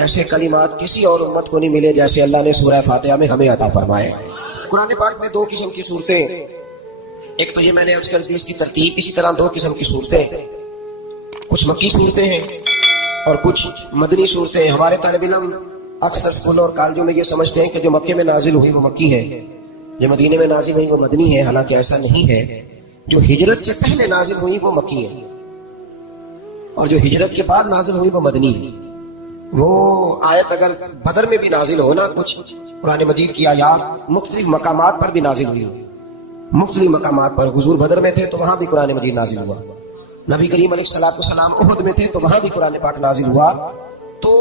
ایسے کلمات کسی اور امت کو نہیں ملے جیسے اللہ نے سورہ فاتحہ میں ہمیں عطا فرمائے۔ قرآن پاک میں دو قسم کی صورتیں، ایک تو یہ میں نے عرض کر دی اس کی ترتیب، اسی طرح دو قسم کی صورتیں، کچھ مکی صورتیں ہیں اور کچھ مدنی صورتیں۔ ہمارے طالب علم اکثر اسکولوں اور کالجوں میں یہ سمجھتے ہیں کہ جو مکے میں نازل ہوئی وہ مکی ہے، جو مدینے میں نازل ہوئی وہ مدنی ہے، حالانکہ ایسا نہیں ہے۔ جو ہجرت سے پہلے نازل ہوئی وہ مکی ہے اور جو ہجرت کے بعد نازل ہوئی وہ مدنی ہے۔ وہ آیت اگر بدر میں بھی نازل ہونا، کچھ قرآن مجید کی آیات مختلف مقامات پر بھی نازل ہوئی، مختلف مقامات پر۔ حضور بدر میں تھے تو وہاں بھی قرآن مجید نازل ہوا، نبی کریم علیہ الصلوۃ والسلام احد میں تھے تو وہاں بھی قرآن پاک نازل ہوا۔ تو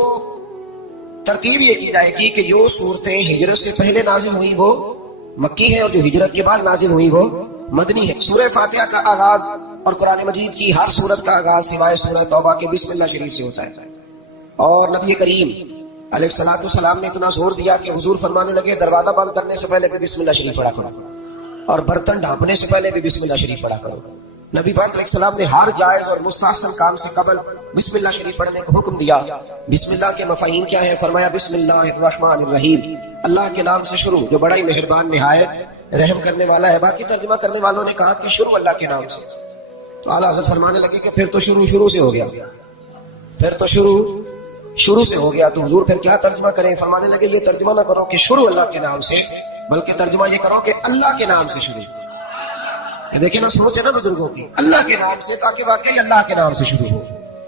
ترتیب یہ کی جائے گی کہ جو صورتیں ہجرت سے پہلے نازل ہوئی وہ مکی ہے اور جو ہجرت کے بعد نازل ہوئی وہ مدنی ہے۔ سورہ فاتحہ کا آغاز اور قرآن مجید کی ہر سورت کا آغاز سوائے سورہ توبہ کے بسم اللہ شریف سے ہوتا ہے، اور نبی کریم علیہ الصلوۃ والسلام نے اتنا زور دیا کہ حضور فرمانے لگے دروازہ بند کرنے سے پہلے بھی بسم اللہ شریف پڑھا کرو اور برتن ڈھانپنے سے پہلے بھی بسم اللہ شریف پڑھا کرو۔ نبی پاک علیہ السلام نے ہر جائز اور مستحسن کام سے قبل بسم اللہ شریف پڑھنے کا حکم دیا۔ بسم اللہ کے مفاہیم کیا ہے؟ فرمایا بسم اللہ الرحمن الرحیم، اللہ کے نام سے شروع جو بڑا ہی مہربان نہایت رحم کرنے والا ہے۔ باقی ترجمہ کرنے والوں نے کہا کہ شروع اللہ کے نام سے، تو اعلیٰ حضرت فرمانے لگے کہ پھر تو شروع سے ہو گیا، پھر تو شروع سے ہو گیا، تو حضور پھر کیا ترجمہ کریں؟ فرمانے لگے یہ ترجمہ نہ کرو کہ شروع اللہ کے نام سے، بلکہ ترجمہ یہ کرو کہ اللہ کے نام سے شروع۔ دیکھیں نا سوچ ہے نا بزرگوں کی، اللہ کے نام سے، تاکہ واقعی اللہ کے نام سے شروع ہو۔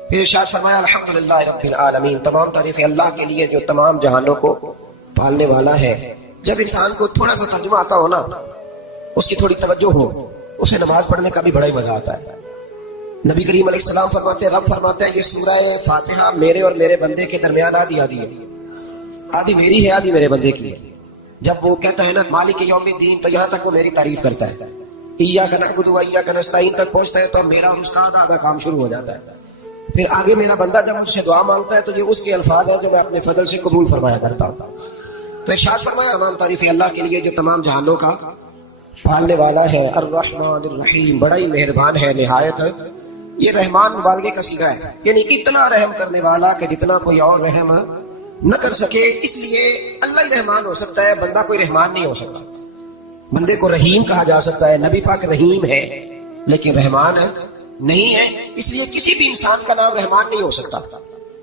پھر ارشاد فرمایا الحمدللہ رب العالمین، تمام تعریفیں اللہ کے لیے جو تمام جہانوں کو پالنے والا ہے۔ جب انسان کو تھوڑا سا ترجمہ آتا ہو نا، اس کی تھوڑی توجہ ہو، اسے نماز پڑھنے کا بھی بڑا ہی مزہ آتا ہے۔ نبی کریم علیہ السلام فرماتے ہیں، رب فرماتا ہے یہ سورہ فاتحہ میرے اور میرے بندے کے درمیان آدھی ہے، آدھی میری ہے آدھی میرے بندے کی ہے۔ جب وہ کہتا ہے نا مالک یوم الدین، تو یہاں تک وہ میری تعریف کرتا ہے، ایاک نعبد و ایاک نستعین تک پہنچتا ہے تو میرا اور اس کا آدھا کام شروع ہو جاتا ہے۔ پھر آگے میرا بندہ جب مجھ سے دعا مانگتا ہے تو یہ اس کے الفاظ ہیں جو میں اپنے فضل سے قبول فرمایا کرتا ہوں۔ تو ارشاد فرمایا تمام تعریفیں اللہ کے لیے جو تمام جہانوں کا پالنے والا ہے، الرحمن الرحیم، بڑا ہی مہربان ہے نہایت۔ یہ رحمان مبالغے کا صیغہ ہے، یعنی اتنا رحم کرنے والا کہ جتنا کوئی اور رحم نہ کر سکے، اس لیے اللہ ہی رحمان ہو سکتا ہے، بندہ کوئی رحمان نہیں ہو سکتا۔ بندے کو رحیم کہا جا سکتا ہے، نبی پاک رحیم ہے لیکن رحمان نہیں ہے، اس لیے کسی بھی انسان کا نام رحمان نہیں ہو سکتا۔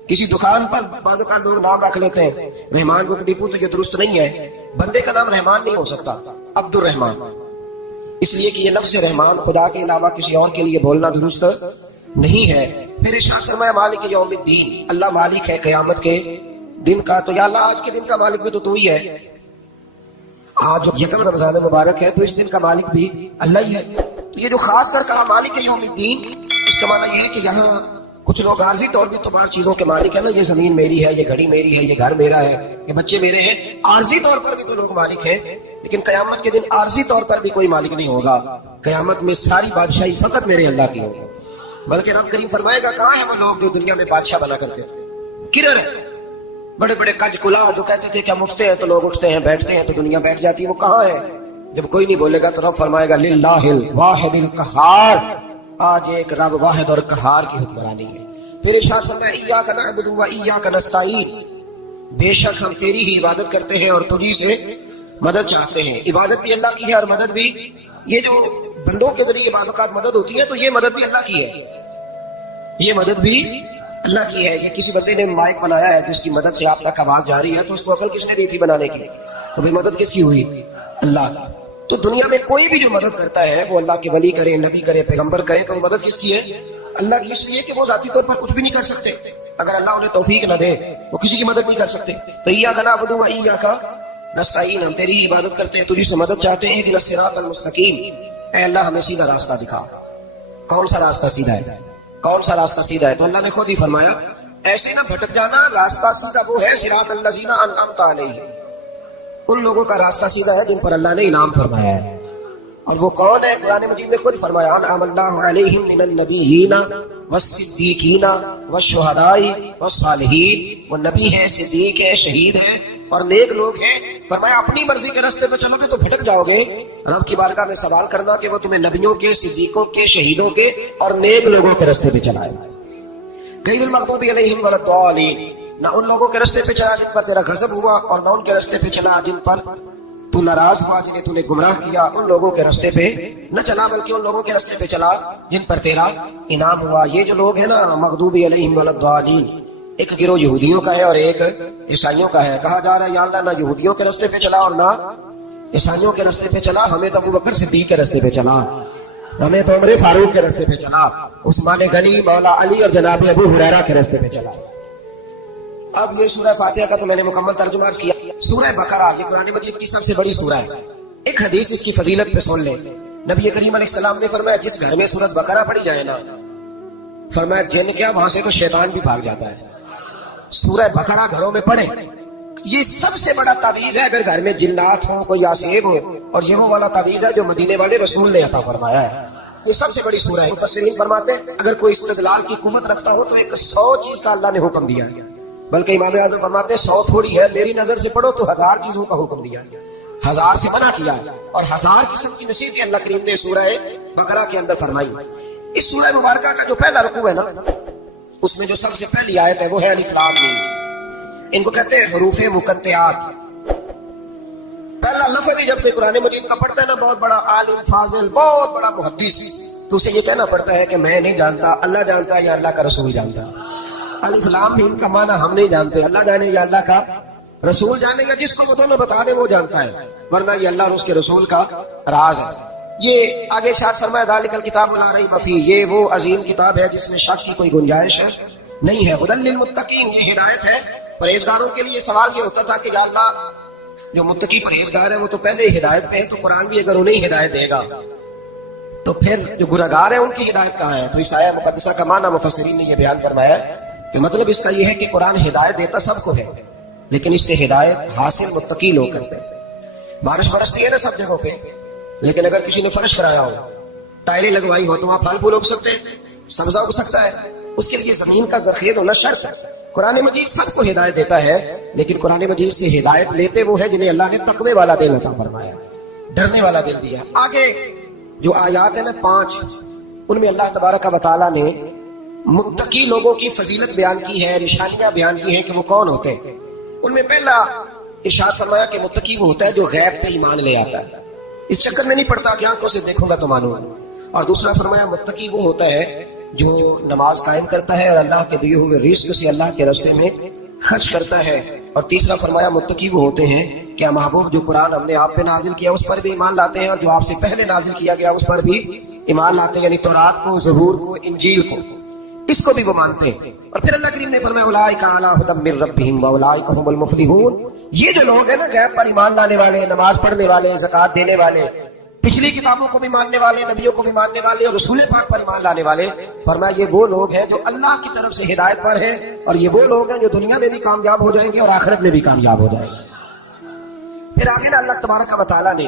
کسی دکان پر بعض اوقات لوگ نام رکھ لیتے ہیں رحمان بک ڈپو، تو یہ درست نہیں ہے۔ بندے کا نام رحمان نہیں ہو سکتا، عبد الرحمان، اس لیے کہ یہ لفظ رحمان خدا کے علاوہ کسی اور کے لیے بولنا درست نہیں ہے۔ پھر ارشاد فرمایا مالک یوم الدین، اللہ مالک ہے قیامت کے دن کا۔ تو یا اللہ آج کے دن کا مالک بھی تو ہی ہے، آج جو یکم رمضان مبارک ہے تو اس دن کا مالک بھی اللہ ہی ہے۔ تو یہ جو خاص کر کہا مالک یوم الدین، اس کا معنی یہ ہے کہ یہاں کچھ لوگ عارضی طور بھی تو بعض چیزوں کے مالک ہے نا، یہ زمین میری ہے، یہ گھڑی میری ہے، یہ گھر میرا ہے، یہ بچے میرے ہیں، عارضی طور پر بھی تو لوگ مالک ہیں، لیکن قیامت کے دن عارضی طور پر بھی کوئی مالک نہیں ہوگا۔ قیامت میں ساری بادشاہی فقط میرے اللہ کی ہوگی۔ بلکہ رب کریم فرمائے گا کہاں ہیں وہ لوگ جو دنیا میں بادشاہ بنا کرتے تھے؟ کدھر ہے؟ بڑے بڑے کج کلا جو کہتے تھے کہ ہم اٹھتے ہیں تو لوگ اٹھتے ہیں، بیٹھتے ہیں تو دنیا بیٹھ جاتی ہے، وہ کہاں ہے؟ جب کوئی نہیں بولے گا تو رب فرمائے گا للہ الواحد القہار، آج ایک رب واحد اور قہار کی حکمرانی ہے۔ پھر ارشاد فرمایا ایاک نعبد و ایاک نستعین، بے شک ہم تیری ہی عبادت کرتے ہیں اور تجھی سے مدد چاہتے ہیں۔ عبادت بھی اللہ کی ہے اور مدد بھی، یہ جو بندوں کے ذریعے بعض اوقات مدد ہوتی ہے تو یہ مدد بھی اللہ کی ہے، یہ مدد بھی اللہ کی ہے۔ یہ کسی بندے نے مائک بنایا ہے جس کی مدد سے آپ تک آواز جا رہی ہے، تو اس کو عقل کس نے دی تھی بنانے کی؟ تو بھئی مدد کس کی ہوئی؟ اللہ کی۔ تو دنیا میں کوئی بھی جو مدد کرتا ہے وہ اللہ کے ولی کرے، نبی کرے، پیغمبر کرے، تو مدد کس کی ہے؟ اللہ کی، اس لیے کہ وہ ذاتی طور پر کچھ بھی نہیں کر سکتے۔ اگر اللہ انہیں توفیق نہ دے وہ کسی کی مدد نہیں کر سکتے۔ تو ایاک نعبد و ایاک نستعین، ہم تیری عبادت کرتے ہیں، تجھی سے مدد چاہتے ہیں۔ اہدنا الصراط المستقیم، اے اللہ ہمیں سیدھا راستہ دکھا۔ کون سا راستہ سیدھا ہے؟ کون سا راستہ سیدھا ہے؟ تو اللہ نے خود ہی فرمایا ایسے نہ بھٹک جانا، راستہ سیدھا وہ ہے صراط الذین انعمت علیہم، ان لوگوں کا راستہ سیدھا ہے جن پر اللہ نے انعام فرمایا ہے۔ اور وہ کون ہے؟ قرآن مجید میں خود فرمایا انعم اللہ علیہم من النبیین والصدیقین والشہداء والصالحین، وہ نبی ہیں، صدیق ہیں، شہید ہیں اور نیک لوگ ہیں۔ فرمایا اپنی مرضی کے راستے پہ چلو گے تو بھٹک جاؤ گے، رب کی بارگاہ میں سوال کرنا کہ وہ تمہیں نبیوں کے، صدیقوں کے، شہیدوں کے اور نیک لوگوں کے راستے پہ چلائے۔ غیر المغضوب علیہم ولا الضالین، نہ ان لوگوں کے راستے پہ چلا جن پر تیرا غضب ہوا، اور نہ ان کے راستے پہ چلا جن پر تو ناراض ہوا، جنہیں تو نے گمراہ کیا۔ ان لوگوں کے راستے پہ نہ چلا بلکہ ان لوگوں کے راستے پہ چلا جن پر تیرا انعام ہوا۔ یہ جو لوگ ہیں نا مغضوب علیہم ولا الضالین، ایک گروہ یہودیوں کا ہے اور ایک عیسائیوں کا ہے۔ کہا جا رہا ہے یا اللہ نہ یہودیوں کے راستے پہ چلا اور نہ عیسائیوں کے راستے پہ چلا، ہمیں تو ابوبکر صدیق کے راستے پہ چلا، ہمیں تو عمر فاروق کے راستے پہ چلا، عثمان غنی، مولا علی اور جناب ابو ہریرہ کے راستے پہ چلا۔ اب یہ سورہ فاتحہ کا تو میں نے مکمل ترجمہ عرض کیا۔ سورہ بقرہ یہ قرآن مجید کی سب سے بڑی سورہ ہے۔ ایک حدیث اس کی فضیلت پہ سن لیں۔ نبی کریم علیہ السلام نے فرمایا جس گھر میں سورہ بقرہ پڑھی جائے نا، فرمایا جن کیا وہاں سے تو شیطان بھی بھاگ جاتا ہے۔ سورہ بقرہ گھروں میں پڑھیں، یہ سب سے بڑا تعویذ ہے اگر گھر میں جنات ہوں، کوئی آسیب ہو، اور یہ وہ والا تعویذ ہے جو مدینے والے رسول نے عطا فرمایا ہے۔ یہ سب سے بڑی سورہ ہے۔ مفسرین فرماتے ہیں اگر کوئی استدلال کی قوت رکھتا ہو تو ایک 100 چیز کا اللہ نے حکم دیا ہے، بلکہ امام اعظم فرماتے ہیں 100 تھوڑی ہے، میری نظر سے پڑھو تو 1000 چیزوں کا حکم دیا، 1000 سے منع کیا، اور 1000 قسم کی نصیحتیں اللہ کریم نے سورہ بقرہ کے اندر فرمائی۔ اس سورہ مبارکہ کا جو پہلا رکوع ہے نا، اس میں جو سب سے پہلی آیت ہے وہ ہے الف لام میم۔ ان کو کہتے ہیں حروف مقطعات۔ پہلا لفظ ہی جب کوئی قرآن مجید کا پڑھتا ہے نا، بہت بڑا عالم فاضل، بہت بڑا محدث، تو اسے یہ کہنا پڑتا ہے کہ میں نہیں جانتا، اللہ جانتا ہے یا اللہ کا رسول جانتا ہے۔ الف لام میم کا معنی ہم نہیں جانتے، اللہ جانے یا اللہ کا رسول جانے، یا جس کو وہ دونوں بتا دے وہ جانتا ہے، ورنہ یہ اللہ اور اس کے رسول کا راز ہے۔ یہ آگے ارشاد فرمایا ذالک الکتاب لا ریب فیہ، یہ وہ عظیم کتاب ہے جس میں شک کی کوئی گنجائش ہے نہیں ہے۔ ھدی للمتقین، یہ ہدایت ہے پرہیزگاروں کے لیے۔ سوال یہ ہوتا تھا کہ یا اللہ جو متقی پرہیزگار ہے وہ تو پہلے ہی ہدایت پہ ہے، تو قرآن بھی اگر انہیں ہدایت دے گا تو پھر جو گنہگار ہیں ان کی ہدایت کہاں ہے؟ تو اس آیہ مقدسہ کا معنی مفسرین نے یہ بیان فرمایا ہے کہ مطلب اس کا یہ ہے کہ قرآن ہدایت دیتا سب کو ہے، لیکن اس سے ہدایت حاصل متقی لوگ کرتے ہیں۔ بارش برستی ہے نا سب جگہوں پہ، لیکن اگر کسی نے فرش کرایا ہو، ٹائلیں لگوائی ہو، تو وہاں پھل پھول اگ سکتے ہیں، سبزہ اگ سکتا ہے، اس کے لیے زمین کا زرخیز ہونا شرط ہے۔ قرآن مجید سب کو ہدایت دیتا ہے، لیکن قرآن مجید سے ہدایت لیتے وہ ہے جنہیں اللہ نے تقوی والا دل عطا فرمایا، ڈرنے والا دل دیا۔ آگے جو آیات ہیں نا 5، ان میں اللہ تبارک و تعالیٰ نے متقی لوگوں کی فضیلت بیان کی ہے، نشانیاں بیان کی ہیں کہ وہ کون ہوتے ہیں۔ ان میں پہلا ارشاد فرمایا کہ متقی وہ ہوتا ہے جو غیب پہ ایمان لے آتا ہے، اس چکر میں نہیں پڑتا کہ آنکھوں سے دیکھوں گا تو مانوں۔ اور دوسرا فرمایا متقی وہ ہوتا ہے جو نماز قائم کرتا ہے اور اللہ کے دیے ہوئے رزق سے اللہ کے راستے میں خرچ کرتا ہے۔ اور تیسرا فرمایا متقی وہ ہوتے ہیں کہ محبوب جو قرآن ہم نے آپ پہ نازل کیا اس پر بھی ایمان لاتے ہیں، اور جو آپ سے پہلے نازل کیا گیا اس پر بھی ایمان لاتے ہیں، یعنی تورات کو، زبور کو، انجیل کو، اس کو بھی وہ مانتے ہیں۔ اور پھر اللہ کریم نے فرمایا اولئک علی ھدی من ربہم واولئک هم المفلحون، یہ جو لوگ ہیں نا غیب پر ایمان لانے والے، نماز پڑھنے والے، زکوٰۃ دینے والے، پچھلی کتابوں کو بھی ماننے والے، نبیوں کو بھی ماننے والے، اور رسول پاک پر ایمان لانے والے، فرمایا یہ وہ لوگ ہیں جو اللہ کی طرف سے ہدایت پر ہیں، اور یہ وہ لوگ ہیں جو دنیا میں بھی کامیاب ہو جائیں گے اور آخرت میں بھی کامیاب ہو جائیں گے۔ پھر آگے نا اللہ تبارک و تعالیٰ نے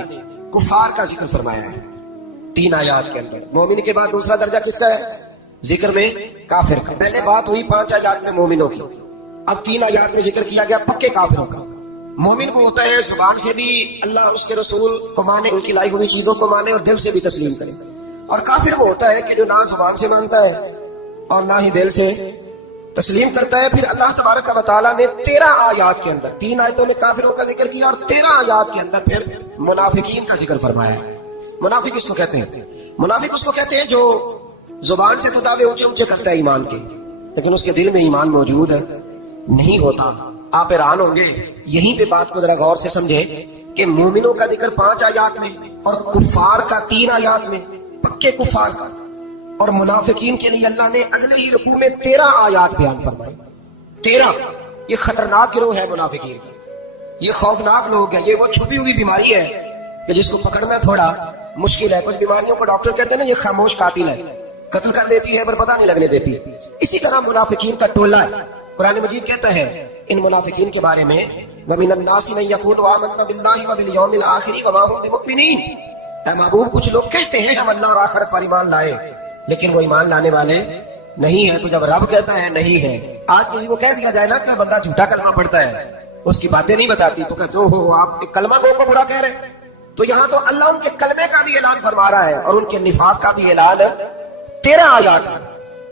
کفار کا ذکر فرمایا ہے 3 آیات کے اندر۔ مومن کے بعد دوسرا درجہ کس کا ہے؟ ذکر میں کافر کا۔ پہلے بات ہوئی 5 آیات میں مومنوں کی، اب 3 آیات میں ذکر کیا گیا پکے کافروں کا۔ مومن وہ ہوتا ہے زبان سے بھی اللہ اور اس کے رسول کو مانے، ان کی لائی ہوئی چیزوں کو مانے اور دل سے بھی تسلیم کرے۔ اور کافر وہ ہوتا ہے کہ جو نہ زبان سے مانتا ہے اور نہ ہی دل سے تسلیم کرتا ہے۔ پھر اللہ تبارک و تعالیٰ نے 13 آیات کے اندر، 3 آیتوں میں کافروں کا ذکر کیا اور 13 آیات کے اندر پھر منافقین کا ذکر فرمایا ہے۔ منافق اس کو کہتے ہیں، منافق اس کو کہتے ہیں جو زبان سے تو دعوے اونچے اونچے کرتا ہے ایمان کے، لیکن اس کے دل میں ایمان موجود نہیں ہوتا۔ آپ حیران ہوں گے، یہیں پہ بات کو ذرا غور سے سمجھے کہ مومنوں کا ذکر 5 آیات میں اور کفار کا 3 آیات میں، پکے کفار کا، اور منافقین کے لیے اللہ نے اگلے ہی رکوع میں 13 آیات بیان فرمائی۔ 13 یہ خطرناک گروہ ہے منافقین، یہ خوفناک لوگ ہیں، یہ وہ چھپی ہوئی بیماری ہے کہ جس کو پکڑنا تھوڑا مشکل ہے۔ کچھ بیماریوں کو ڈاکٹر کہتے ہیں نا یہ خاموش قاتل ہے، قتل کر دیتی ہے پر پتہ نہیں لگنے دیتی، اسی طرح منافقین کا ٹولہ ہے۔ قرآن مجید کہتا ہے ان منافقین کے بارے میں وَمِنَ النَّاسِ مَن يَقُولُ آمَنَّا بِاللَّهِ وَبِالْيَوْمِ الْآخِرِ وَمَا هُم بِمُؤْمِنِينَ۔ اے محبوب کچھ لوگ کہتے ہیں ہم اللہ اور آخرت پر ایمان لائے، لیکن وہ ایمان لانے والے نہیں ہیں۔ تو جب رب کہتا ہے نہیں ہے، آج وہ کہہ دیا جائے نا کہ بندہ جھوٹا کلمہ پڑھتا ہے، اس کی باتیں نہیں بتاتی، تو کہتے ہو آپ کلمہ کو برا کہہ رہے ہیں۔ تو یہاں تو اللہ ان کے کلمے کا بھی اعلان فرما رہا ہے اور ان کے نفاق کا بھی اعلان 13 آیات ہے۔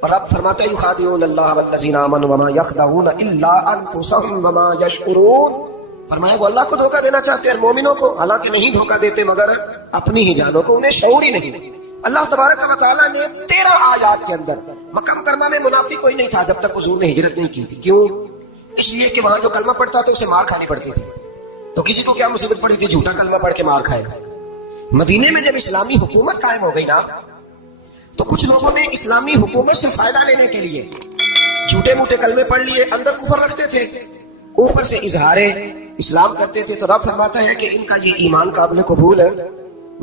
اور رب فرماتا ہے یخادعون اللہ والذین آمنوا وما یخدعون الا انفسهم وما یشعرون، فرمایا وہ اللہ کو دھوکہ دینا چاہتے ہیں مومنوں کو، حالانکہ نہیں دھوکہ دیتے مگر اپنی ہی جانوں کو، انہیں شعور ہی نہیں۔ اللہ تبارک و تعالیٰ نے 13 آیات کے اندر مکہ مکرمہ میں منافق کوئی نہیں تھا جب تک حضور نے ہجرت نہیں کی تھی۔ کیوں؟ اس لیے کہ وہاں جو کلمہ پڑھتا تھا اسے مار کھانی پڑتی تھی، تو کسی کو کیا مصیبت پڑی تھی جھوٹا کلمہ پڑھ کے مار کھائے۔ مدینے میں جب اسلامی حکومت قائم ہو گئی نا تو کچھ لوگوں نے اسلامی حکومت سے فائدہ لینے کے لیے جھوٹے موٹے کلمے پڑھ لیے، اندر کفر رکھتے تھے، اوپر سے اظہار اسلام کرتے تھے۔ تو رب فرماتا ہے کہ ان کا یہ ایمان قابل قبول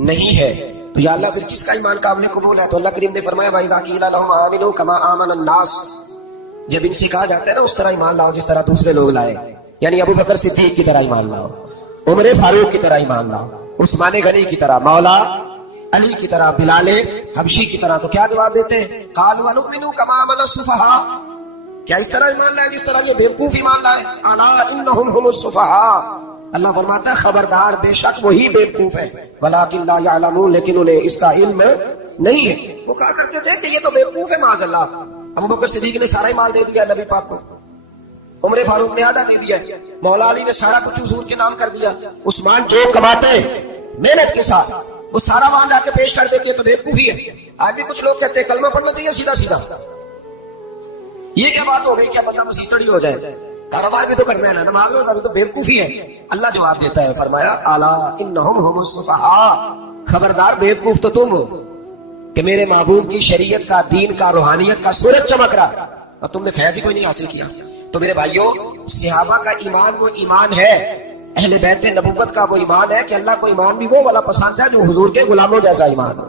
نہیں ہے۔ تو یا اللہ پھر کس کا ایمان قابل قبول ہے؟ تو اللہ کریم نے فرمایا وَإِذَا قِيلَ لَهُمْ آمِنُوا كَمَا آمَنَ النَّاسُ، جب ان سے کہا جاتا ہے نا اس طرح ایمان لاؤ جس طرح دوسرے لوگ لائے، یعنی ابو بکر صدیق کی طرح ایمان لاؤ، عمر فاروق کی طرح ایمان لاؤ، عثمان غنی کی طرح، مولا علی کی طرح، بلال حبشی کی طرح، تو کیا جواب دیتے ہیں؟ قالوا نؤمن كما آمن السفهاء، کیا اس طرح ایمان لائے جس طرح یہ بیوقوف ایمان لائے؟ الا انهم هم السفهاء، اللہ فرماتا ہے خبردار بے شک وہی بیوقوف ہے، ولکن لا يعلمون، لیکن انہیں اس کا علم نہیں ہے۔ وہ کہا کرتے تھے کہ یہ تو بیوقوف ہے معاذ اللہ۔ ابو بکر صدیق نے سارا مال دے دیا نبی پاک کو، عمر فاروق نے آدھا دے دیا، مولا علی نے سارا کچھ حضور کے نام کر دیا، عثمان جو کماتے محنت کے ساتھ وہ سارا وہاں جا کے پیش کر دیتے تو بیوقوفی ہے۔ آج بھی کچھ لوگ کہتے ہیں کلمہ پڑھنا چاہیے سیدھا سیدھا، یہ کیا بات ہو گئی؟ کیا بندہ مسیحی ہو جائے؟ کاروبار بھی تو کرنا ہے نا، نماز روزہ بھی تو بیوقوفی ہے۔ اللہ جواب دیتا ہے، فرمایا الا انہم هم السفہاء، خبردار بیوقوف تو تم ہو کہ میرے محبوب کی شریعت کا، دین کا، روحانیت کا سورج چمک رہا اور تم نے فیض ہی کوئی نہیں حاصل کیا۔ تو میرے بھائیوں، صحابہ کا ایمان وہ ایمان ہے، اہل بیت نبوت کا وہ ایمان ہے کہ اللہ کو ایمان بھی وہ والا پسند ہے جو حضور کے غلاموں جیسا ایمان ہے۔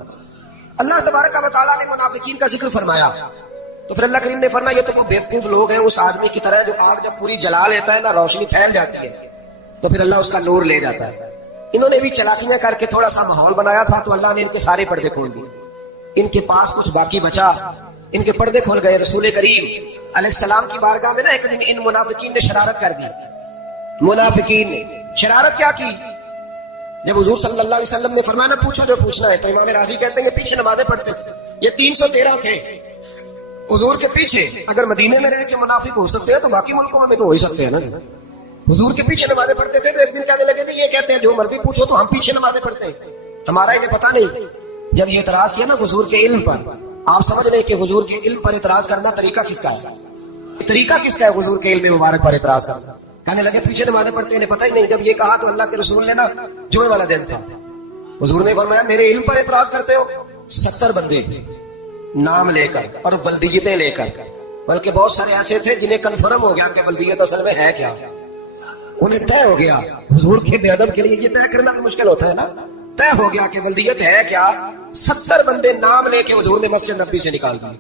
اللہ تبارک و تعالیٰ نے منافقین کا ذکر فرمایا تو پھر اللہ کریم نے فرمایا یہ تو وہ بیوقوف لوگ ہیں اس آدمی کی طرح جو آگ جب پوری جلا لیتا ہے نا، روشنی پھیل جاتی ہے تو پھر اللہ اس کا نور لے جاتا ہے۔ انہوں نے بھی چلاکیاں کر کے تھوڑا سا ماحول بنایا تھا تو اللہ نے ان کے سارے پردے کھول دیے، ان کے پاس کچھ باقی بچا، ان کے پردے کھول گئے۔ رسول کریم علیہ السلام کی بارگاہ میں نا ایک دن ان منافقین نے شرارت کر دی۔ منافقین نے شرارت کیا کی؟ جب حضور صلی اللہ علیہ وسلم نے فرمایا نا پوچھو جو پوچھنا ہے، تو امام راضی کہتے ہیں کہ پیچھے نمازیں پڑھتے تھے، یہ 313 تھے حضور کے پیچھے۔ اگر مدینے میں رہ کے منافق ہو سکتے ہیں تو باقی ملکوں میں تو ہو ہی سکتے ہیں نا۔ حضور کے پیچھے نمازیں پڑھتے تھے تو ایک دن کہنے لگے کہ یہ کہتے ہیں جو مرضی پوچھو تو ہم پیچھے نمازیں پڑھتے ہیں، ہمارا انہیں پتہ نہیں۔ جب یہ اعتراض کیا نا حضور کے علم پر، آپ سمجھ لیں کہ حضور کے علم پر اعتراض کرنا طریقہ کس کا ہے؟ طریقہ کس کا ہے حضور کے علم مبارک پر اعتراض کرنا؟ کہنے لگے پیچھے نمازیں پڑھتے ہیں، انہیں پتہ ہی نہیں۔ جب یہ کہا تو اللہ کے رسول نے نا جمعے والا دن تھا، حضور نے فرمایا میرے علم پر اعتراض کرتے ہو؟ 70 بندے نام لے کر اور بلدیتیں لے کر، بلکہ بہت سارے ایسے تھے جنہیں کنفرم ہو گیا کہ بلدیت اصل میں ہے کیا، انہیں طے ہو گیا۔ حضور کے بے ادب کے لیے یہ طے کرنا مشکل ہوتا ہے نا، طے ہو گیا کہ بلدیت ہے کیا۔ 70 بندے نام لے کے حضور نے مسجد نبوی سے نکال دیے،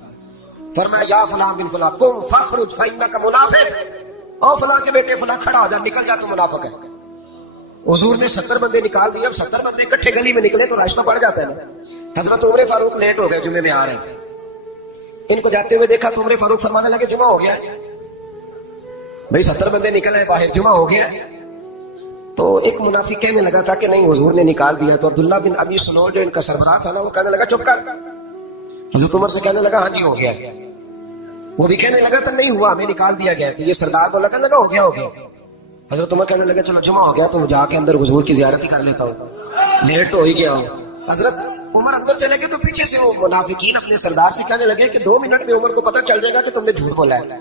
فرمایا یا فلاں بن فلاں قم فخرج فانک منافق، او فلاں کے بیٹے فلاں کھڑا ہو جا، نکل جا تو منافق ہے۔ حضور نے 70 بندے نکال دیے۔ اب 70 بندے اکٹھے گلی میں نکلے تو راستہ پڑ جاتا ہے نا۔ حضرت عمر فاروق لیٹ ہو گئے، جمعے میں آ رہے ہیں، ان کو جاتے ہوئے دیکھا تو عمر فاروق فرمانے لگے جمعہ ہو گیا بھائی، 70 بندے نکل آئے باہر، جمعہ ہو گیا۔ تو ایک منافق کہنے لگا تھا کہ نہیں حضور نے نکال دیا، تو عبداللہ بن ابی سلول جو ان کا سربراہ تھا نا وہ کہنے لگا چپ کر۔ حضرت عمر سے کہنے لگا ہاں جی ہو گیا، وہ بھی کہنے لگا تو نہیں ہوا، ہمیں نکال دیا گیا۔ تو یہ سردار تو کہنے لگا ہو گیا ہو گیا۔ حضرت عمر کہنے لگا چلو جمعہ ہو گیا تو جا کے اندر حضور کی زیارت ہی کر لیتا ہوں، لیٹ تو ہو ہی گیا ہوں۔ حضرت عمر اندر چلے گئے تو پیچھے سے وہ منافقین اپنے سردار سے کہنے لگے کہ 2 منٹ میں عمر کو پتہ چل جائے گا کہ تم نے جھوٹ بولا ہے۔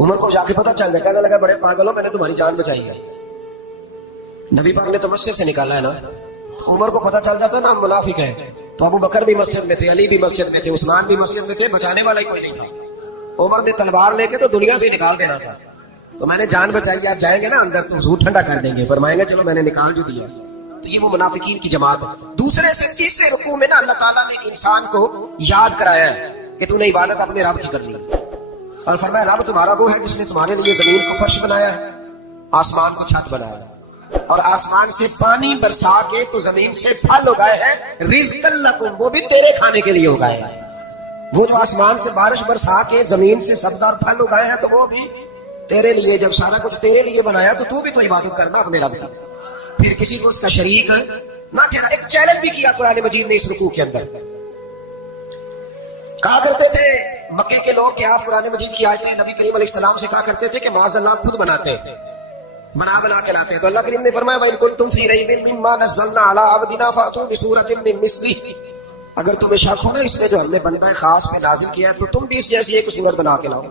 عمر کو جا کے پتہ چل جائے، کہنے لگا بڑے پاگل ہو، میں نے تمہاری جان بچائی ہے، نبی پاک نے تو مسجد سے نکالا ہے نا۔ تو عمر کو پتہ چل جاتا نا منافق ہے، تو ابو بکر بھی مسجد میں تھے، علی بھی مسجد میں تھے، عثمان بھی مسجد میں تھے، بچانے والا ہی کوئی نہیں تھا۔ عمر نے تلوار لے کے تو دنیا سے نکال دینا تھا، تو میں نے جان بچائی، آپ جائیں گے نا اندر تو حضور ٹھنڈا کر دیں گے، فرمائیں گے چلو میں نے نکال جو دیا۔ تو یہ وہ منافقین کی جماعت ہے۔ دوسرے سے تیسرے رکوع میں نا اللہ تعالیٰ نے انسان کو یاد کرایا ہے کہ تو نے عبادت اپنے رب کی کرنی ہے، اور فرمایا رب تمہارا وہ ہے جس نے تمہارے لیے زمین کو فرش بنایا ہے، آسمان کو چھت بنایا ہے، اور آسمان سے پانی برسا کے تو زمین سے پھل اگائے ہیں، رزقا لکم، وہ بھی تیرے کھانے کے لیے اگائے ہیں۔ وہ جو آسمان سے بارش برسا کے زمین سے سبزار پھل اگائے ہیں تو وہ بھی تیرے لیے۔ جب سارا کچھ تیرے لیے بنایا تو بھی تو عبادت کرنا اپنے رب کی، پھر کسی کو اس کا شریک نہ ٹھہرا۔ ایک چیلنج بھی کیا قرآن مجید نے اس رکوع کے اندر، کہا کرتے تھے مکے کے لوگ کہ آپ قرآن مجید کی آیتیں نبی کریم علیہ السلام سے کہا کرتے تھے کہ معاذ اللہ خود بناتے ہیں، بنا کے لاتے ہیں. تو اللہ کریم نے فرمایا وَإِن كُنتُمْ فِي رَيْبٍ مِّمَّا نَزَّلْنَا عَلَىٰ عَبْدِنَا فَأْتُوا بِسُورَةٍ مِّن مِّثْلِهِ، اگر تمہیں شک ہو نا اس میں جو ہم نے بندہ خاص پہ نازل کیا ہے تو تم بھی اس جیسی ایک صورت بنا کے لاؤ.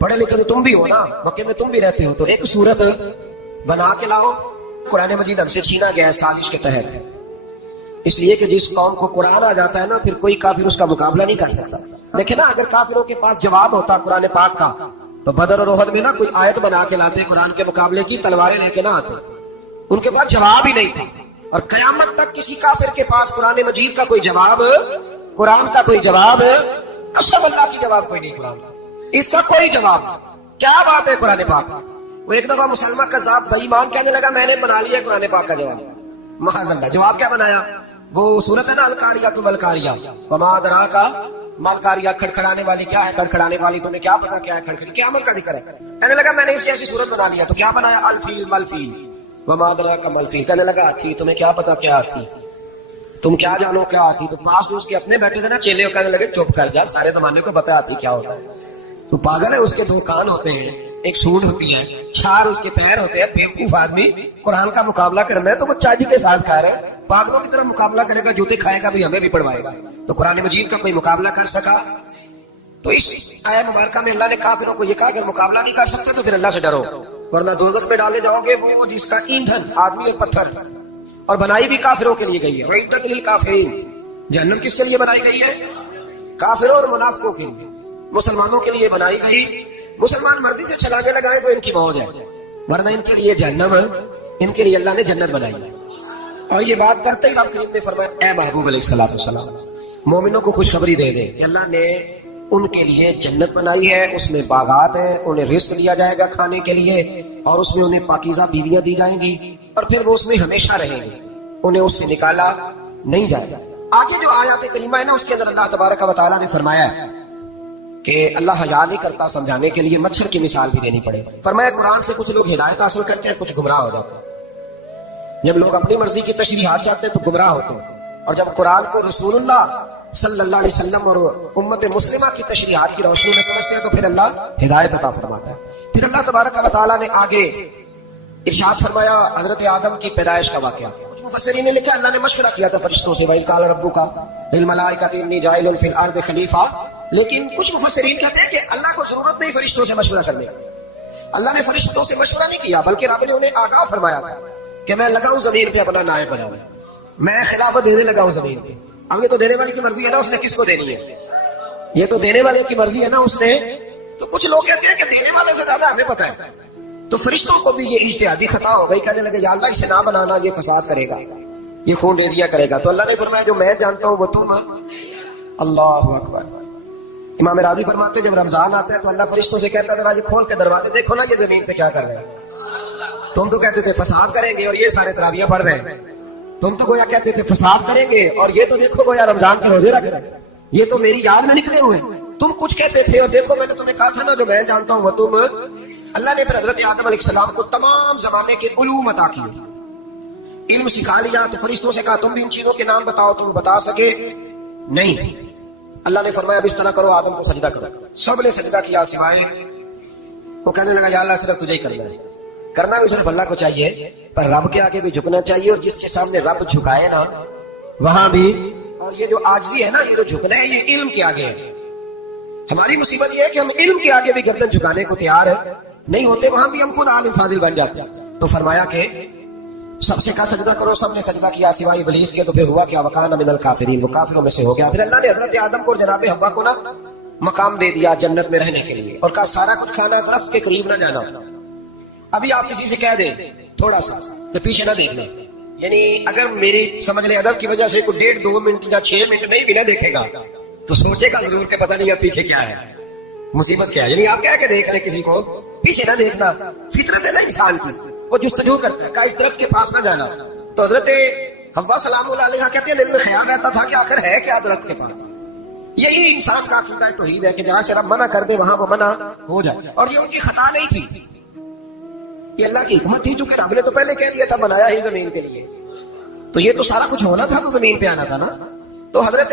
پڑھے لکھے تو تم بھی ہو نا، مکے میں تم بھی رہتے ہو، تو ایک صورت بنا کے لاؤ. قرآن مجید ہم سے چھینا گیا ہے سازش کے تحت، اس لیے کہ جس قوم کو قرآن آ جاتا ہے نا پھر کوئی کافر اس کا مقابلہ نہیں کر سکتا. دیکھیں نا اگر کافروں کے پاس جواب ہوتا قرآن پاک کا تو بدر اور احد میں نا کوئی آیت بنا کے لاتے قرآن کے مقابلے کی، تلواریں لے کے نہ آتے. ان کے پاس جواب ہی نہیں تھا، اور قیامت تک کسی کافر کے پاس قرآن مجید کا کوئی جواب، قرآن کا کوئی جواب، قسم اللہ کی جواب کوئی نہیں. قرآن اس کا کوئی جواب. کیا بات ہے قرآن پاک. وہ ایک دفعہ مسلمہ کذاب بے ایمان کہنے لگا میں نے بنا لیا قرآن پاک کا جواب. معاذ اللہ. جواب کیا بنایا؟ وہ سورت ہے نا القاریہ تو ملکاریہ وما ادراک ملکاریہ، کھڑکھڑانے والی. کیا ہے کھڑکھڑانے والی؟ تمہیں کیا پتا کیا ہے کھڑکھڑی؟ قیامت کا ذکر ہے. کہنے لگا میں نے اس جیسی سورت بنا لیا. تو کیا بنایا؟ الفیل ملفیل وما ادراک ملفیل. کہنے لگا تھی تمہیں کیا پتا کیا تھی، تم کیا جانو کیا آتی. تو پاس میں اس کے اپنے بیٹھے تھے نا چیلے، وہ کہنے لگے چپ کر جا، سارے زمانے کو پتا آتی کیا ہوتا ہے. تو پاگل ہے، اس کے دو کان ہوتے ہیں، ایک سونڈ ہوتی ہے، چار اس کے پیر ہوتے ہیں. بیوقوف آدمی قرآن کا مقابلہ کرنا ہے تو وہ چاجی کے ساتھ کھا رہا ہے. پاگلوں کی طرح مقابلہ کرے گا، جوتے کھائے گا بھی ہمیں بھی پڑھوائے گا. تو قرآن مجید کا کوئی مقابلہ کر سکا؟ تو اس آیت مبارکہ میں اللہ نے کافروں کو یہ کہا کہ مقابلہ نہیں کر سکتے تو پھر اللہ سے ڈرو، ورنہ دوزخ میں ڈالے جاؤ گے وہ جس کا ایندھن آدمی اور پتھر. اور بنائی بھی کافروں کے لیے گئی ہے. وَعِدَّتْ لِلْكَافِرِينَ. جہنم کس کے لیے بنائی گئی ہے؟ کافروں اور منافقوں کے لیے. مسلمانوں کے لیے بنائی گئی. مسلمان مرضی سے چھلانے لگائے تو ان کی موج ہے، ورنہ ان کے لیے جہنم ہے. ان کے لیے اللہ نے جنت بنائی ہے. اور یہ بات کرتے ہی رب کریم نے فرمایا اے محبوب علیہ الصلوۃ والسلام مومنوں کو خوشخبری دے دے کہ اللہ نے ان کے لیے جنت بنائی ہے، اس میں باغات ہیں، انہیں رزق دیا جائے گا کھانے کے لیے، اور اس میں انہیں پاکیزہ بیویاں دی جائیں گی، اور پھر وہ اس میں ہمیشہ رہیں گے، انہیں اس سے نکالا نہیں جائے گا. آگے جو آیات کریمہ ہے نا اس کے اندر اللہ تبارک و تعالیٰ نے فرمایا ہے کہ اللہ حیا نہیں کرتا سمجھانے کے لیے مچھر کی مثال بھی دینی پڑے. فرمایا قرآن سے کچھ لوگ ہدایت حاصل کرتے ہیں، کچھ گمراہ ہو جاتے ہیں. جب لوگ اپنی مرضی کی تشریحات چاہتے ہیں تو گمراہ ہوتے ہیں، اور جب قرآن کو رسول اللہ صلی اللہ علیہ وسلم اور امت مسلمہ کی تشریحات کی روشنی میں سمجھتے ہیں تو پھر اللہ ہدایت عطا فرماتا ہے. پھر اللہ تبارک و تعالیٰ نے آگے ارشاد فرمایا حضرت آدم کی پیدائش کا واقعہ. کچھ مفسرین نے لکھا اللہ نے مشورہ کیا تھا فرشتوں سے وَإِذْ قَالَ رَبُّكَ لِلْمَلَائِكَةِ إِنِّي جَاعِلٌ فِي الْأَرْضِ خَلِيفَةً. لیکن کچھ مفسرین کہتے ہیں کہ اللہ کو ضرورت نہیں فرشتوں سے مشورہ کرنے کی. اللہ نے فرشتوں سے مشورہ نہیں کیا بلکہ رب نے انہیں آگاہ فرمایا تھا کہ میں لگاؤں زمین پہ اپنا نائب بناؤں، میں خلافت دینے لگا ہوں زمین پہ. اب یہ تو دینے والے کی مرضی ہے نا اس نے کس کو دینی ہے، یہ تو دینے والے کی مرضی ہے نا اس نے. تو کچھ لوگ کہتے ہیں کہ دینے والے سے زیادہ ہمیں پتہ ہے. تو فرشتوں کو بھی یہ اجتہادی خطا ہو گئی، کہنے لگے یا اللہ اسے نہ بنانا، یہ فساد کرے گا، یہ خون ریزیاں کرے گا. تو اللہ نے فرمایا جو میں جانتا ہوں وہ تم. اللہ اکبر. امام راضی فرماتے جب رمضان آتا ہے تو اللہ فرشتوں سے کہتا ہے یہ کھول کے دروازے دیکھو نا یہ زمین پہ کیا کر رہے ہیں. تم تو کہتے تھے فساد کریں گے اور یہ سارے تراویح پڑھ رہے ہیں. تم تو گویا کہتے تھے فساد کریں گے اور یہ تو دیکھو گویا رمضان کے روزے رکھ رہے ہیں. یہ تو میری یاد میں نکلے ہوئے. تم کچھ کہتے تھے اور دیکھو میں نے تمہیں کہا تھا نا جو میں جانتا ہوں وہ تم. اللہ نے پھر حضرت آدم علیہ السلام کو تمام زمانے کے علوم عطا کیے، علم سکھا لیا. تو فرشتوں سے کہا تم بھی ان چیزوں کے نام بتاؤ، تو وہ بتا سکے نہیں. اللہ نے فرمایا اب اس طرح کرو آدم کو سجدہ کرو. سب نے سجدہ کیا سوائے وہ. کہنے لگا یا اللہ صرف تجھے ہی کرنا ہے. کرنا بھی صرف اللہ کو چاہیے پر رب کے آگے بھی جھکنا چاہیے، اور جس کے سامنے رب جھکائے نا وہاں بھی. اور یہ جو عاجزی ہے نا، یہ جو جھکنا ہے یہ علم کے آگے ہے. ہماری مصیبت یہ ہے کہ ہم علم کے آگے بھی گردن جھکانے کو تیار نہیں ہوتے، وہاں بھی ہم خود عالم فاضل بن جاتے ہیں. تو فرمایا کہ سب سے کہا سجدہ کرو، سب نے سجدہ کیا سوائے ابلیس کے. تو پھر ہوا کیا وکان من الکافرین، وہ کافروں میں سے ہو گیا. پھر اللہ نے حضرت آدم کو اور جناب حوا کو نا مقام دے دیا جنت میں رہنے کے لیے، اور کہا سارا کچھ کھانا، درخت کے قریب نہ جانا. ابھی آپ کسی سے کہہ دیں تھوڑا سا تو پیچھے نہ دیکھ لیں، یعنی اگر میری سمجھ لیں ادب کی وجہ سے کوئی 1.5-2 منٹ یا 6 منٹ نہیں بھی نہ دیکھے گا تو سوچے گا ضرور کہ پتہ نہیں اب پیچھے کیا ہے، مصیبت کیا ہے. یعنی آپ کہہ کے دیکھ لیں کسی کو، پیچھے نہ دیکھنا. فطرت ہے نا انسان کی، وہ جستجو کرتا ہے کہ اس درخت کے پاس نہ جانا. تو حضرت حوا سلام اللہ علیہ کہتے ہیں دل میں خیال رہتا تھا کہ آخر ہے کیا درخت کے پاس. یہی انسان کا عقیدہ توحید ہے کہ جہاں سے رب منع کر دے وہاں وہ منع ہو جائے. اور یہ ان کی خطا نہیں تھی، یہ اللہ کی حکمت تھی، چونکہ رب نے تو پہلے کہہ دیا تھا بنایا ہی زمین کے لیے. تو یہ تو سارا کچھ ہونا تھا تو زمین پہ آنا تھا نا. تو حضرت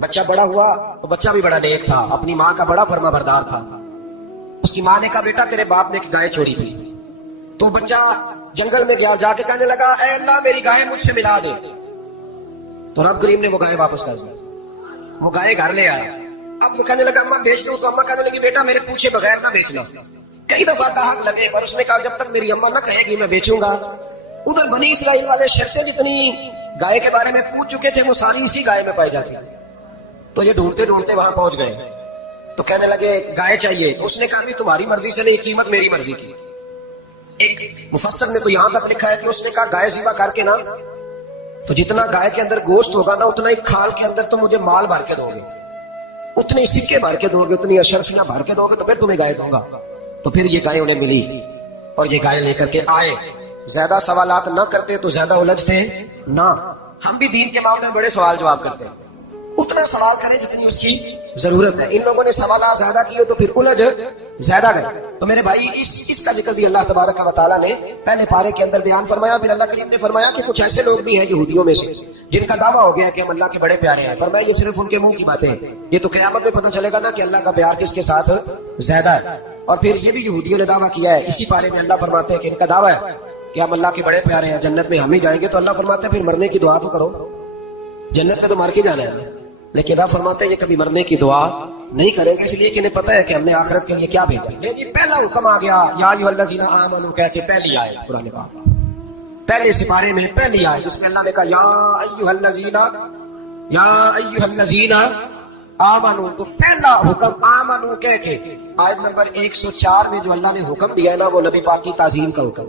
بچہ بڑا ہوا تو بچہ بھی بڑا نیک تھا، اپنی ماں کا بڑا فرما بردار تھا۔ اس کی ماں نے کہا بیٹا تیرے باپ نے ایک گائے چھوڑی تھی، تو بچہ جنگل میں گیا، جا کے کہنے لگا اے اللہ میری گائے مجھ سے ملا دے، تو رب کریم نے وہ گائے واپس کر دی، وہ گائے گھر لے آیا۔ اب وہ کہنے لگا اماں بیچ دوں، تو اماں کہنے لگی بیٹا میرے پوچھے بغیر نہ بیچنا۔ کئی دفعہ کہا لگے پر اس نے کہا جب تک میری اماں نہ کہے گی میں بیچوں گا۔ ادھر بنی اسرائیل والے شرطیں جتنی گائے کے بارے میں پوچھ چکے تھے وہ ساری اسی گائے میں پائی جاتی، تو یہ ڈھونڈتے ڈھونڈتے وہاں پہنچ گئے، تو کہنے لگے گائے چاہیے، تو اس نے کہا بھی تمہاری مرضی سے نہیں، قیمت میری مرضی کی۔ ایک مفسر نے تو یہاں تک لکھا ہے کہ اس نے کہا گائے ذبح کر کے نا تو جتنا گائے کے اندر گوشت ہوگا نا اتنا ہی کھال کے اندر تو مجھے مال بھر کے دو گے، اتنے سکے بھر کے دو گے، اتنی اشرفیاں بھر کے دو گے تو پھر تمہیں گائے دوں گا۔ تو پھر یہ گائے انہیں ملی اور یہ گائے لے کر کے آئے۔ زیادہ سوالات نہ کرتے تو زیادہ الجھتے نہ، ہم بھی دین کے معاملے میں بڑے سوال جواب کرتے ہیں، اتنا سوال کریں جتنی اس کی ضرورت ہے۔ ان لوگوں نے سوالات زیادہ کیے تو پھر الجھ زیادہ گئے۔ تو میرے بھائی اس کا ذکر بھی اللہ تبارک و تعالیٰ نے پہلے پارے کے اندر بیان فرمایا۔ پھر اللہ کریم نے فرمایا کہ کچھ ایسے لوگ بھی ہیں یہودیوں میں سے جن کا دعویٰ ہو گیا کہ ہم اللہ کے بڑے پیارے ہیں۔ فرمایا یہ صرف ان کے منہ کی باتیں ہیں، یہ تو قیامت میں پتہ چلے گا نا کہ اللہ کا پیار کس کے ساتھ زیادہ ہے۔ اور پھر یہ بھی یہودیوں نے دعویٰ کیا ہے، اسی پارے میں اللہ فرماتے ہیں کہ ان کا دعویٰ ہے کہ ہم اللہ کے بڑے پیارے ہیں، جنت میں ہم ہی جائیں گے۔ تو اللہ فرماتے ہیں پھر مرنے کی دعا تو کرو، جنت میں تو مر کے جانا ہے، لیکن آپ فرماتے ہیں یہ کبھی مرنے کی دعا نہیں کریں گے، اس لیے کہ انہیں پتہ ہے کہ ہم نے آخرت کے لیے کیا بھیجا۔ لیکن پہلا حکم آ گیا یا ایھا الذین آمنوا کہہ کے پہلی آیت قرآن پاک پہلے سپارے میں پہلی آیت جس میں اللہ نے کہا یا ایھا الذین آمنوا، تو پہلا حکم آمنوا کہہ کے آیت نمبر 104 میں جو اللہ نے حکم دیا ہے نا وہ نبی پاک کی تعظیم کا حکم،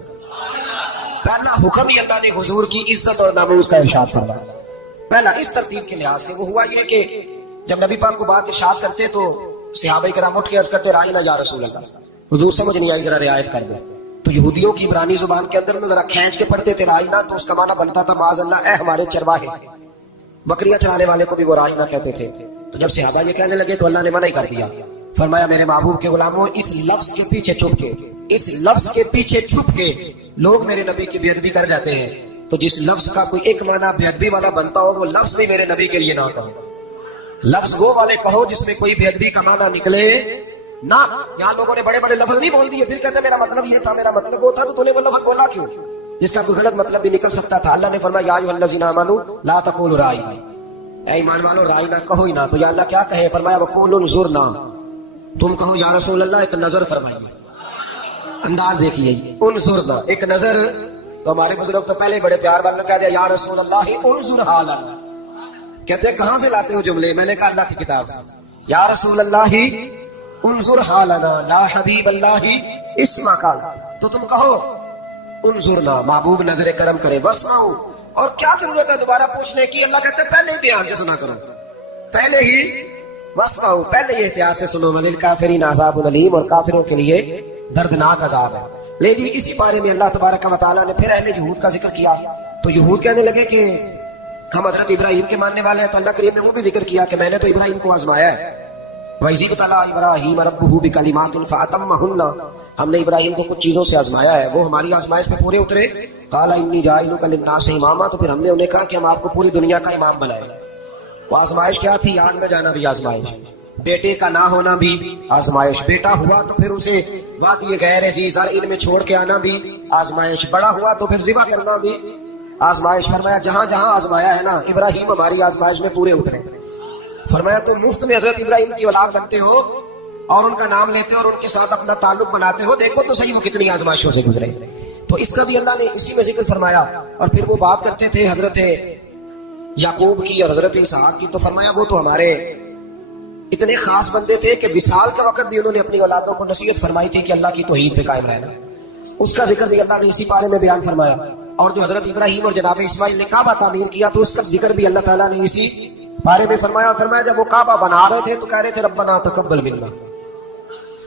پہلا حکم ہی اللہ نے حضور کی عزت اور ناموس کا ارشاد فرمایا۔ پہلا اس ترتیب کے لحاظ سے وہ ہوا یہ کہ جب نبی پاک کو بات ارشاد کرتے تو صحابہ کرام اٹھ کے عرض کرتے رائنا یا رسول اللہ، حضور سمجھ نہیں آئی ذرا رعایت کر دیں۔ تو یہودیوں کی عبرانی زبان کے اندر میں ذرا کھینچ کے پڑھتے تھے رائنا، تو اس کا معنی بنتا تھا معاذ اللہ اے ہمارے چرواہے، بکریاں چرانے والے کو بھی وہ رائنا کہتے تھے۔ تو جب صحابہ یہ کہنے لگے تو اللہ نے منع کر دیا، فرمایا میرے محبوب کے غلاموں اس لفظ کے پیچھے چھپ کے، اس لفظ کے پیچھے چھپ کے لوگ میرے نبی کی بے ادبی کر جاتے ہیں، تو جس لفظ کا کوئی ایک معنی بے ادبی والا بنتا ہو وہ لفظ بھی میرے نبی کے لیے نہ کہو، لفظ وہ والے کہو جس میں کوئی بے ادبی کا معنی نکلے نہ۔ یہاں لوگوں نے بڑے بڑے لفظ نہیں بول دیے، پھر کہتے میرا مطلب یہ تھا، میرا مطلب وہ تھا، تو نے وہ لفظ بولا کیوں جس کا کوئی غلط مطلب بھی نکل سکتا تھا۔ اللہ نے فرمایا یا ایھا الذین آمنوا لا تقولوا رائنا، اے ایمان والو رائنا کہو ہی نہ۔ تو یا اللہ کیا کہے؟ فرمایا وقولوا انظرنا، تم کہو یا رسول اللہ ایک نظر فرمائیے، انداز دیکھیے انظرنا ایک نظر۔ تو ہمارے بزرگ تو پہلے بڑے پیار والے کہہ دیا یا رسول اللہ انظر حالنا، کہتے ہیں کہاں سے لاتے ہو جملے؟ میں نے کہا اللہ کی کتاب سے، یا رسول اللہ انظر حالنا لا حبیب اللہ اسما قال، تو تم کہو انظرنا محبوب نظر کرم کرے، واسمعوا، اور کیا ضرورت ہے دوبارہ پوچھنے کی؟ اللہ کہتے ہیں پہلے ہی دھیان سے سنا کرو، پہلے ہی واسمعوا پہلے ہی احتیاط سے سنو، وللکافرین عذاب علیم، اور کافروں کے لیے دردناک عذاب ہے۔ لیکن اسی بارے میں اللہ تبارک و تعالیٰ نے پھر اہل یہود کا ذکر کیا، تو یہود کہنے لگے کہ ہم حضرت ابراہیم کے ماننے والے ہیں، تو اللہ کریم نے وہ بھی ذکر کیا کہ میں نے تو ابراہیم کو آزمایا ہے، وَإِذِ ابْتَلَىٰ إِبْرَاهِيمَ رَبُّهُ بِكَلِمَاتٍ فَأَتَمَّهُنَّ، ہم نے ابراہیم کو کچھ چیزوں سے آزمایا ہے، وہ ہماری آزمائش پہ پورے اترے۔ قَالَ إِنِّي جَاعِلُكَ لِلنَّاسِ إِمَامًا، تو پھر ہم نے انہیں کہا کہ ہم آپ کو پوری دنیا کا امام بنائیں۔ وہ آزمائش کیا تھی؟ آگ میں جانا بھی آزمائش، بیٹے کا نہ ہونا بھی آزمائش، بیٹا ہوا تو پھر اسے وادی غیر ذی زرع میں چھوڑ کے آنا بھی آزمائش، بڑا ہوا تو پھر ذبح کرنا بھی آزمائش۔ فرمایا جہاں جہاں آزمایا ہے نا ابراہیم ہماری آزمائش میں پورے اترے۔ فرمایا تم مفت میں حضرت ابراہیم کی اولاد بنتے ہو اور ان کا نام لیتے ہو اور ان کے ساتھ اپنا تعلق بناتے ہو، دیکھو تو صحیح وہ کتنی آزمائشوں سے گزرے۔ تو اس کا بھی اللہ نے اسی میں ذکر فرمایا۔ اور پھر وہ بات کرتے تھے حضرت یعقوب کی اور حضرت اسحاق کی، تو فرمایا وہ تو ہمارے اتنے خاص بندے تھے کہ وصال کے وقت بھی انہوں نے اپنی اولادوں کو نصیحت فرمائی تھی کہ اللہ کی توحید پہ قائم رہنا، اس کا ذکر بھی اللہ نے اسی بارے میں بیان فرمایا۔ اور جو حضرت ابراہیم اور جناب اسماعیل نے کعبہ تعمیر کیا تو اس کا ذکر بھی اللہ تعالیٰ نے اسی بارے میں فرمایا۔ اور فرمایا جب وہ کعبہ بنا رہے تھے تو کہہ رہے تھے ربنا تقبل منا،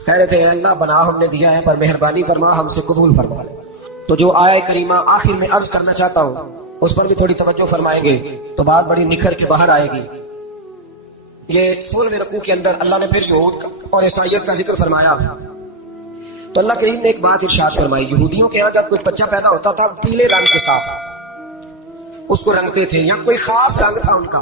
کہہ رہے تھے اللہ بنا ہم نے دیا ہے پر مہربانی فرما ہم سے قبول فرما۔ تو جو آیہ کریمہ آخر میں عرض کرنا چاہتا ہوں اس پر بھی تھوڑی توجہ فرمائیں گے تو بات بڑی نکھر کے باہر آئے گی۔ یہ 16ویں رکوع کے اندر اللہ نے پھر یہود اور عیسائیت کا ذکر فرمایا تو اللہ کریم نے ایک بات ارشاد فرمائی، یہودیوں کے ہاں جب کوئی بچہ پیدا ہوتا تھا پیلے رنگ کے ساتھ، اس کو رنگتے تھے، یا کوئی خاص رنگ تھا ان کا.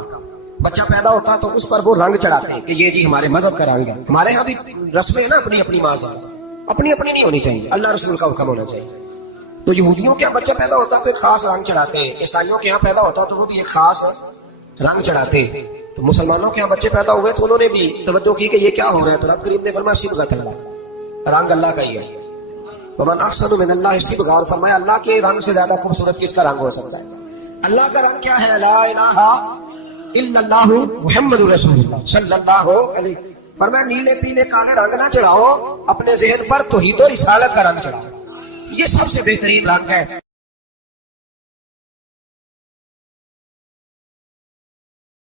بچہ پیدا ہوتا تو اس پر وہ رنگ چڑھاتے ہیں کہ یہ جی ہمارے مذہب کا رنگ ہے. ہمارے یہاں بھی رسمیں نا اپنی اپنی مذہب، اپنی اپنی نہیں ہونی چاہیے، اللہ رسول کا حکم ہونا چاہیے. تو یہودیوں کے یہاں بچہ پیدا ہوتا تو ایک خاص رنگ چڑھاتے ہیں، عیسائیوں کے یہاں پیدا ہوتا تو وہ بھی ایک خاص رنگ چڑھاتے ہیں. تو مسلمانوں کے یہاں بچے پیدا ہوئے تو انہوں نے بھی توجہ کی کہ یہ کیا ہو رہا ہے. تو رب کریم نے فرمایا صبغۃ اللہ، رنگ اللہ کا ہی ہے. ومن احسن من اللہ صبغۃ، اور فرمایا اللہ کے رنگ سے زیادہ خوبصورت کس کا رنگ ہو سکتا ہے. اللہ کا رنگ کیا ہے؟ لا الہ الا اللہ محمد رسول اللہ صلی اللہ علیہ. فرمایا نیلے پیلے کالے رنگ نہ چڑھاؤ اپنے ذہن پر، توحید و رسالت کا رنگ چڑھاؤ. یہ سب سے بہترین رنگ ہے.